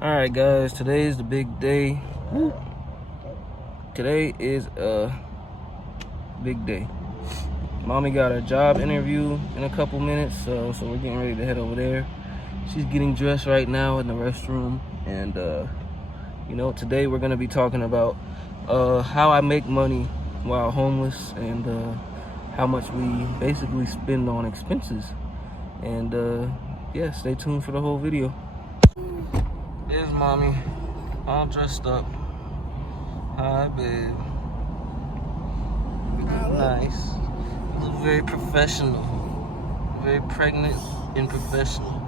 Alright guys, today is the big day. Woo. Today is a big day. Mommy got a job interview in a couple minutes, so we're getting ready to head over there. She's getting dressed right now in the restroom, and you know, today we're gonna be talking about how I make money while homeless, and how much we basically spend on expenses. And yeah, stay tuned for the whole video. There's mommy, all dressed up. Hi, babe. Looking nice. Look very professional. Very pregnant and professional.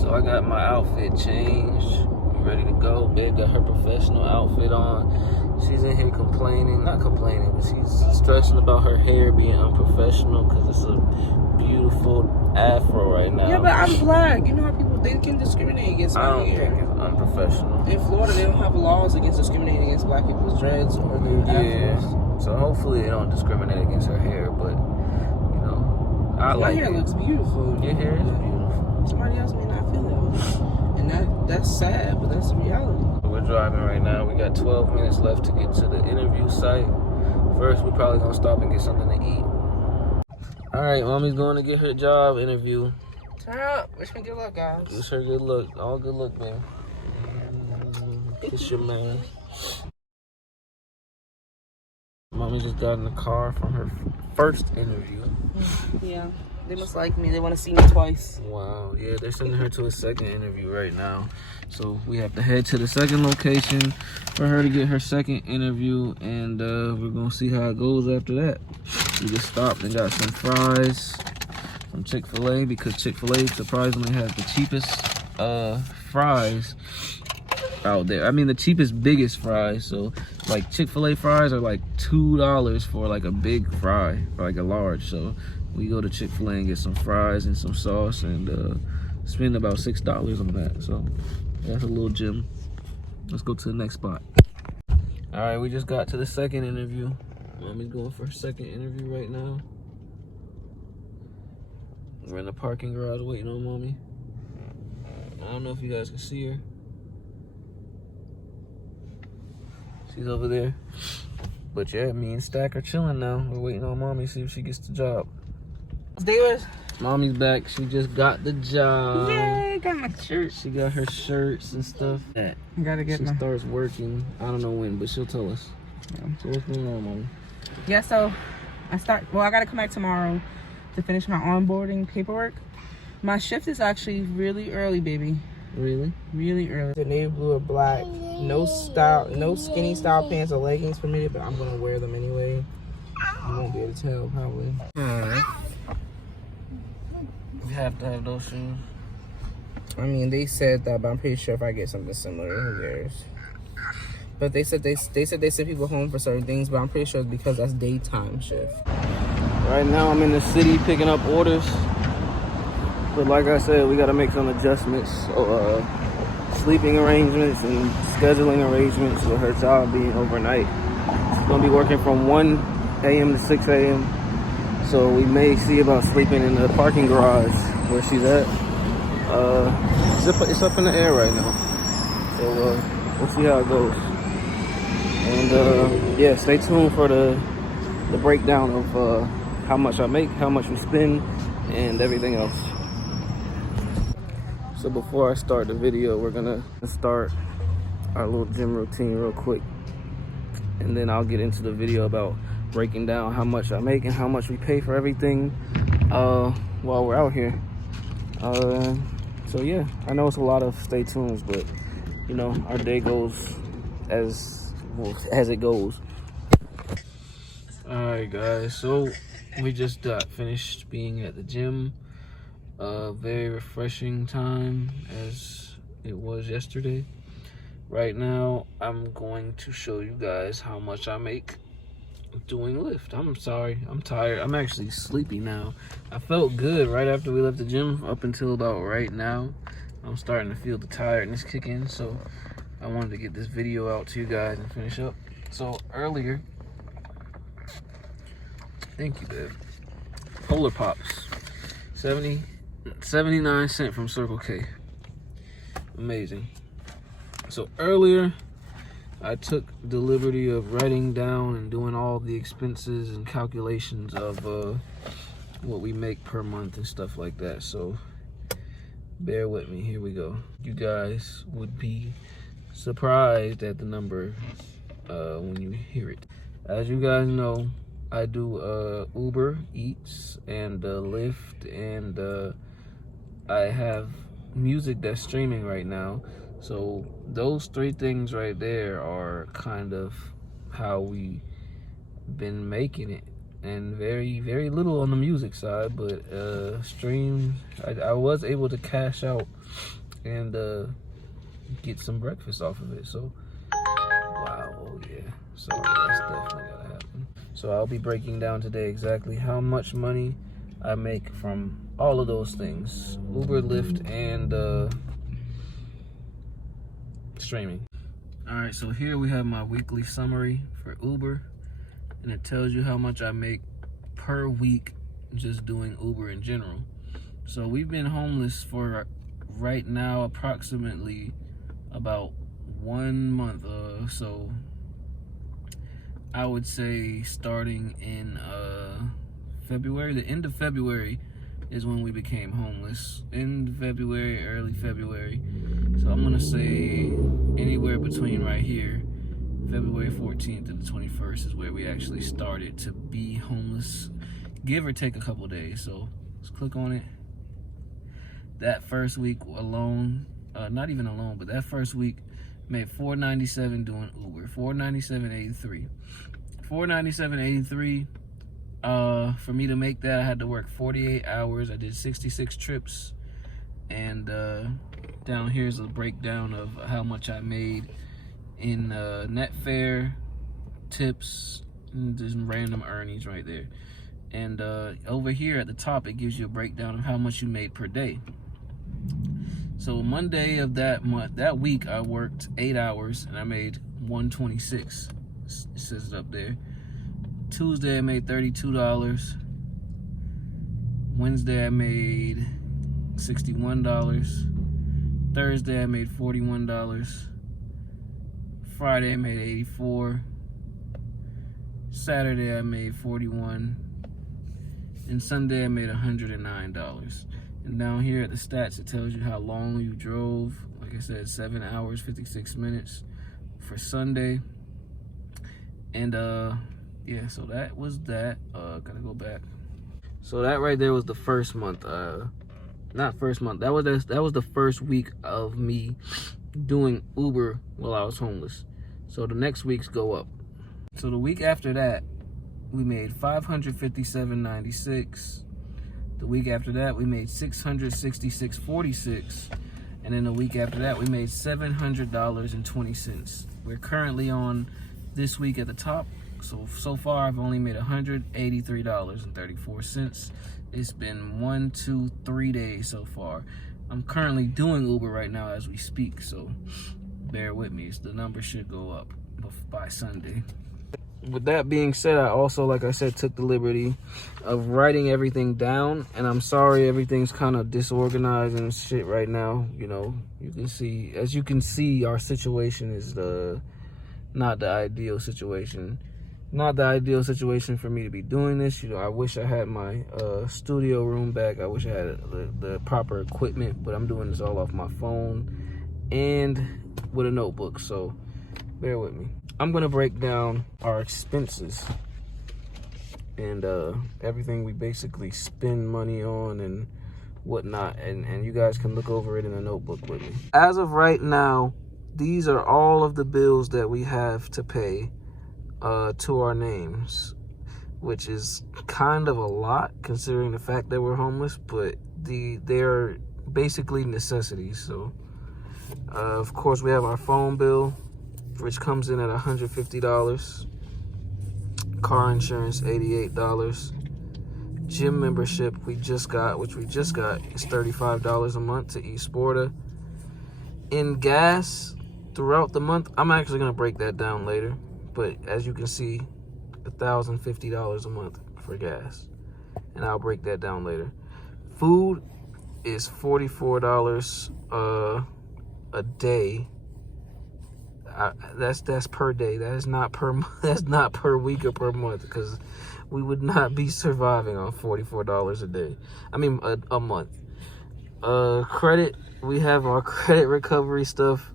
So I got my outfit changed. Ready to go. Babe got her professional outfit on. She's in here complaining. Not complaining, but she's stressing about her hair being unprofessional because it's a beautiful afro right now. Yeah, but I'm black. You know how people, they can discriminate against my hair. I don't think it's unprofessional. In Florida, they don't have laws against discriminating against black people's dreads or their afros. So hopefully they don't discriminate against her hair, but you know, I like it. Your hair looks beautiful. Your hair is beautiful. Somebody else may not feel it. And that's sad, but that's the reality. We're driving right now. We got 12 minutes left to get to the interview site. First, we're probably gonna stop and get something to eat. All right, mommy's going to get her job interview. Turn up. Wish me good luck, guys. Wish her good luck. All good luck, man. Kiss your man. Mommy just got in the car from her first interview. Yeah, they must like me. They want to see me twice. Wow, yeah, they're sending her to a second interview right now. So we have to head to the second location for her to get her second interview, and we're gonna see how it goes after that. We just stopped and got some fries from Chick-fil-A because Chick-fil-A surprisingly has the cheapest fries out there. I mean, the cheapest, biggest fries. So like Chick-fil-A fries are like $2 for like a big fry, or like a large. So we go to Chick-fil-A and get some fries and some sauce, and spend about $6 on that. So that's a little gem. Let's go to the next spot. All right, we just got to the second interview. Mommy's going for her second interview right now. We're in the parking garage waiting on mommy. I don't know if you guys can see her. She's over there. But yeah, me and Stack are chilling now. We're waiting on mommy to see if she gets the job. David. Mommy's back. She just got the job. Yay, got my shirt. She got her shirts and stuff. I gotta get She starts working. I don't know when, but she'll tell us. Yeah. So what's going on, mommy? Yeah, so I gotta come back tomorrow to finish my onboarding paperwork. My shift is actually really early, baby. Really? Really early. The navy blue or black. No skinny style pants or leggings permitted, but I'm gonna wear them anyway. You won't be able to tell, probably. Alright. You have to have those shoes. I mean, they said that, but I'm pretty sure if I get something similar, who cares? But they said they send people home for certain things, but I'm pretty sure it's because that's daytime shift. Right now I'm in the city picking up orders. But like I said, we gotta make some adjustments. So, sleeping arrangements and scheduling arrangements with her job being overnight. She's gonna be working from 1 a.m. to 6 a.m. So we may see about sleeping in the parking garage where she's at. It's up in the air right now. So we'll see how it goes. And yeah, stay tuned for the breakdown of how much I make, how much we spend, and everything else. So before I start the video, we're gonna start our little gym routine real quick, and then I'll get into the video about breaking down how much I make and how much we pay for everything while we're out here. So yeah, I know it's a lot of stay tunes, but you know, our day goes as it goes. All right, guys, so we just got finished being at the gym. Very refreshing time as it was yesterday. Right now, I'm going to show you guys how much I make doing lift. I'm sorry, I'm tired. I'm actually sleepy now. I felt good right after we left the gym up until about right now. I'm starting to feel the tiredness kick in, so I wanted to get this video out to you guys and finish up. So earlier, thank you, babe. Polar Pops, 70 79 cents from Circle K. Amazing. So earlier, I took the liberty of writing down and doing all the expenses and calculations of what we make per month and stuff like that. So bear with me. Here we go. You guys would be surprised at the number when you hear it. As you guys know, I do Uber Eats and Lyft, and I have music that's streaming right now. So those three things right there are kind of how we been making it, and very little on the music side, but stream, I was able to cash out and get some breakfast off of it. So wow, oh yeah, sorry, that's definitely gotta happen. So I'll be breaking down today exactly how much money I make from all of those things: Uber, Lyft, and streaming. All right, so here we have my weekly summary for Uber, and it tells you how much I make per week just doing Uber in general. So we've been homeless for right now approximately about 1 month. So I would say starting in February, the end of February is when we became homeless. End of February, early February. So I'm gonna say anywhere between right here, February 14th to the 21st is where we actually started to be homeless, give or take a couple days. So let's click on it. That first week alone, not even alone, but that first week made $497 doing Uber. $497.83. $497.83. For me to make that, I had to work 48 hours. I did 66 trips, and down here's a breakdown of how much I made in net fare, tips, and just random earnings right there. And over here at the top, it gives you a breakdown of how much you made per day. So Monday of that week, I worked 8 hours and I made $126. It says it up there. Tuesday I made $32. Wednesday I made $61. Thursday I made $41. Friday I made $84. Saturday I made $41. And Sunday I made $109. And down here at the stats, it tells you how long you drove. Like I said, 7 hours, 56 minutes for Sunday. And yeah, so that was that. Gotta go back. So that right there was the first month. Not first month. That was the first week of me doing Uber while I was homeless. So the next weeks go up. So the week after that, we made $557.96. The week after that, we made $666.46. And then the week after that, we made $700.20. We're currently on this week at the top. So far, I've only made $183.34. It's been 1, 2, 3 days so far. I'm currently doing Uber right now as we speak, so bear with me. The number should go up by Sunday. With that being said, I also, like I said, took the liberty of writing everything down, and I'm sorry everything's kind of disorganized and shit right now. You know, as you can see, our situation is not the ideal situation. Not the ideal situation for me to be doing this. You know, I wish I had my studio room back. I wish I had the proper equipment, but I'm doing this all off my phone and with a notebook, so bear with me. I'm gonna break down our expenses and everything we basically spend money on and whatnot, and you guys can look over it in a notebook with me. As of right now, these are all of the bills that we have to pay to our names, which is kind of a lot considering the fact that we're homeless, but they're basically necessities. So of course we have our phone bill, which comes in at $150. Car insurance, $88. Gym membership which we just got, is $35 a month to Esporta. In gas throughout the month, I'm actually gonna break that down later, but as you can see, $1,050 a month for gas, and I'll break that down later. Food is $44 a day. That's per day. That is not per that's not per week or per month, because we would not be surviving on $44 a day. I mean a month. Credit, we have our credit recovery stuff,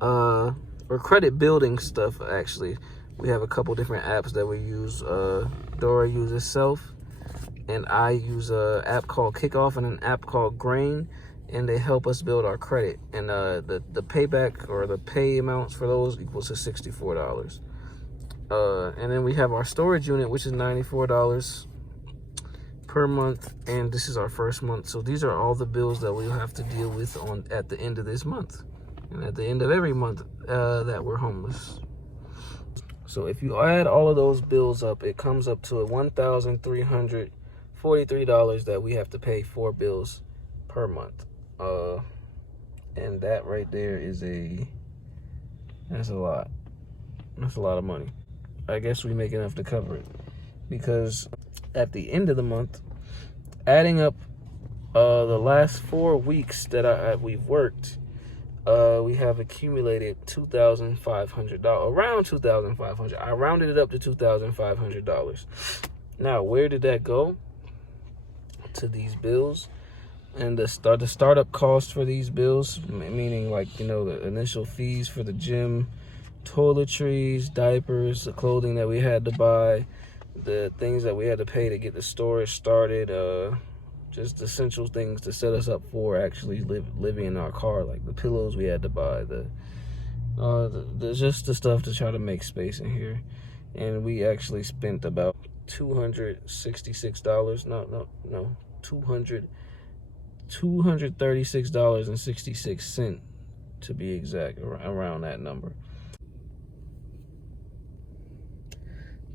or credit building stuff. Actually, we have a couple different apps that we use. Dora uses Self, and I use a app called Kickoff and an app called Grain, and they help us build our credit. And the payback or the pay amounts for those equals to $64. And then we have our storage unit, which is $94 per month, and this is our first month. So these are all the bills that we'll have to deal with at the end of this month, and at the end of every month that we're homeless. So if you add all of those bills up, it comes up to $1,343 that we have to pay for bills per month. And that right there is that's a lot. That's a lot of money. I guess we make enough to cover it, because at the end of the month, adding up the last 4 weeks that we've worked, we have accumulated $2,500, around $2,500. I rounded it up to $2,500. Now, where did that go? To these bills. And the startup cost for these bills, meaning like, the initial fees for the gym, toiletries, diapers, the clothing that we had to buy, the things that we had to pay to get the storage started, just essential things to set us up for actually living in our car, like the pillows we had to buy, just the stuff to try to make space in here. And we actually spent about $266, $236.66 to be exact, around that number.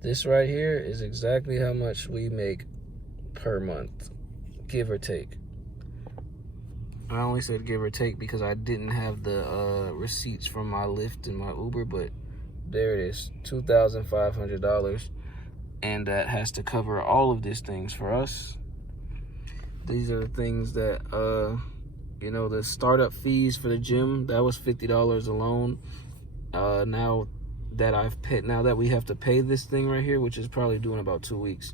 This right here is exactly how much we make per month, give or take. I only said give or take because I didn't have the receipts from my Lyft and my Uber, but there it is, $2,500, and that has to cover all of these things for us. These are the things that, the startup fees for the gym, that was $50 alone. Now that we have to pay this thing right here, which is probably due in about 2 weeks.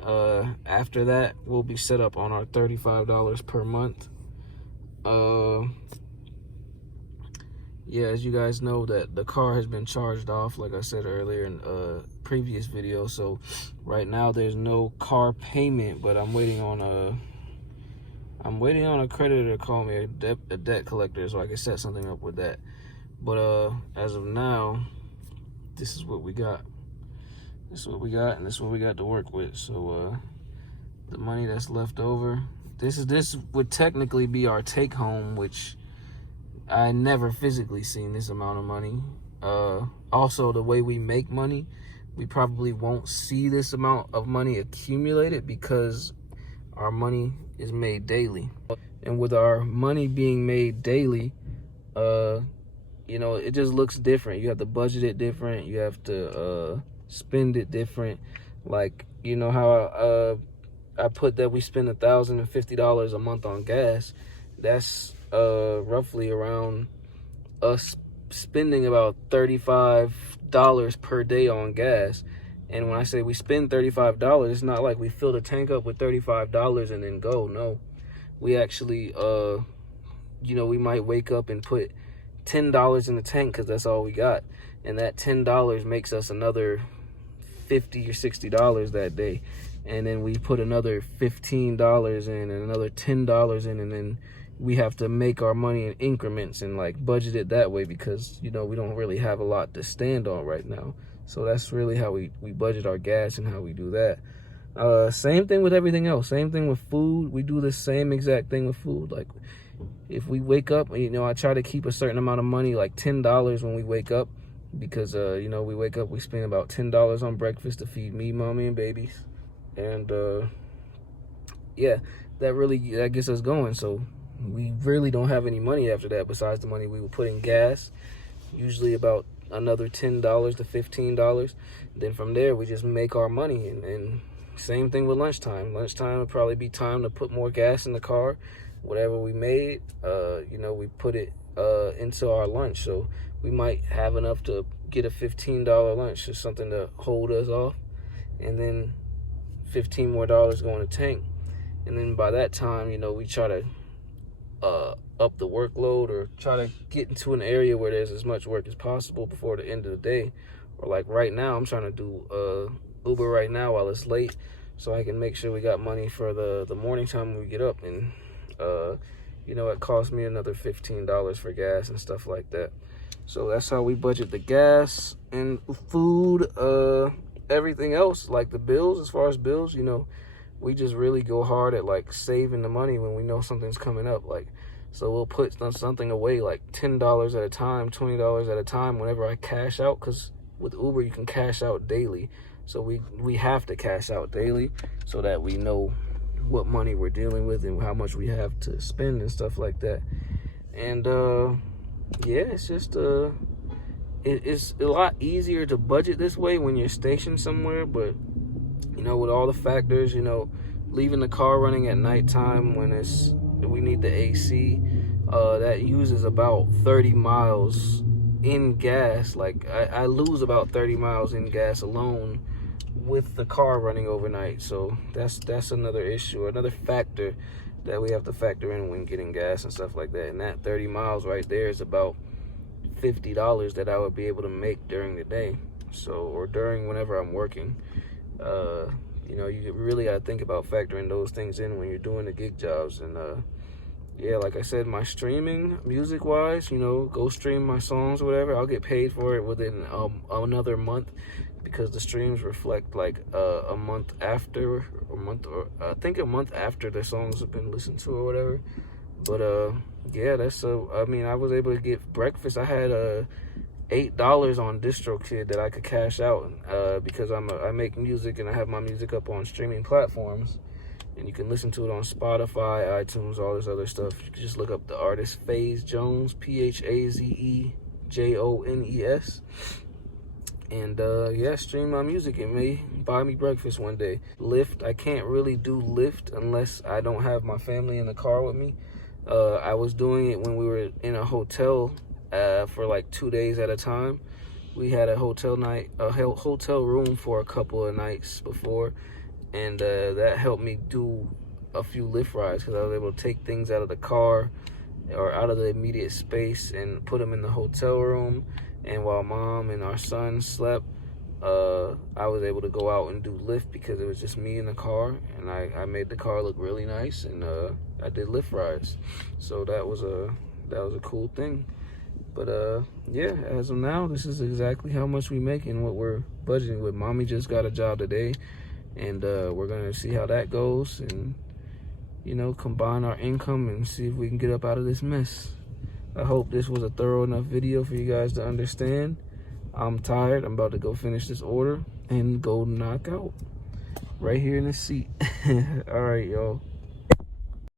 After that, we'll be set up on our $35 per month. Yeah, as you guys know, that the car has been charged off, like I said earlier in previous video. So right now there's no car payment, but I'm waiting on a creditor to call me, a debt collector, so I can set something up with that. But as of now, this is what we got. This is what we got, and this is what we got to work with. So the money that's left over, this would technically be our take home, which I never physically seen this amount of money. Also, the way we make money, we probably won't see this amount of money accumulated because our money is made daily. And with our money being made daily, it just looks different. You have to budget it different. You have to spend it different. Like, how I put that we spend $1,050 a month on gas. That's roughly around us spending about $35 per day on gas. And when I say we spend $35, it's not like we fill the tank up with $35 and then go. No, we actually, we might wake up and put $10 in the tank because that's all we got. And that $10 makes us another $50 or $60 that day. And then we put another $15 in and another $10 in, and then we have to make our money in increments and like budget it that way because, we don't really have a lot to stand on right now. So that's really how we budget our gas and how we do that. Same thing with everything else. Same thing with food. We do the same exact thing with food. Like if we wake up, I try to keep a certain amount of money, like $10 when we wake up, because, we wake up, we spend about $10 on breakfast to feed me, mommy, and babies. And, yeah, that gets us going. So we really don't have any money after that besides the money we would put in gas, usually about another $10 to $15. Then from there, we just make our money. And same thing with lunchtime. Lunchtime would probably be time to put more gas in the car. whatever we made, you know, we put it into our lunch. So we might have enough to get a $15 lunch or something to hold us off, and then $15 more go in the tank. And then by that time, you know, we try to up the workload, or try to get into an area where there's as much work as possible before the end of the day. Or like right now, I'm trying to do Uber right now while it's late, so I can make sure we got money for the morning time when we get up. And you know, it cost me another $15 for gas and stuff like that. So that's how we budget the gas and food. Everything else, like the bills, as far as bills, you know, we just really go hard at like saving the money when we know something's coming up. Like, so we'll put something away like $10 at a time, $20 at a time whenever I cash out, because with Uber you can cash out daily. So we have to cash out daily so that we know what money we're dealing with and how much we have to spend and stuff like that. And yeah, it's just it's a lot easier to budget this way when you're stationed somewhere. But you know, with all the factors, you know, leaving the car running at nighttime when we need the AC, that uses about 30 miles in gas. Like I lose about 30 miles in gas alone with the car running overnight. So that's another issue, another factor that we have to factor in when getting gas and stuff like that. And that 30 miles right there is about $50 that I would be able to make during the day, so, or during whenever I'm working. You know, you really got to think about factoring those things in when you're doing the gig jobs. And yeah, like I said, my streaming, music wise, you know, go stream my songs or whatever, I'll get paid for it within another month, because the streams reflect like a month after, or I think a month after the songs have been listened to or whatever. But yeah, that's I mean, I was able to get breakfast. I had $8 on DistroKid that I could cash out because I make music and I have my music up on streaming platforms, and you can listen to it on Spotify, iTunes, all this other stuff. You can just look up the artist Phase Jones, PhazeJones, and yeah, stream my music. It may buy me breakfast one day. Lyft, I can't really do Lyft unless I don't have my family in the car with me. I was doing it when we were in a hotel for like 2 days at a time. We had a hotel room for a couple of nights before, and that helped me do a few Lyft rides, because I was able to take things out of the car or out of the immediate space and put them in the hotel room. And while mom and our son slept, I was able to go out and do Lyft, because it was just me in the car, and I made the car look really nice, and I did Lyft rides. So that was a cool thing. But yeah, as of now, this is exactly how much we make and what we're budgeting with. Mommy just got a job today, and we're gonna see how that goes, and you know, combine our income and see if we can get up out of this mess. I hope this was a thorough enough video for you guys to understand. I'm tired. I'm about to go finish this order and go knock out right here in the seat. All right, y'all.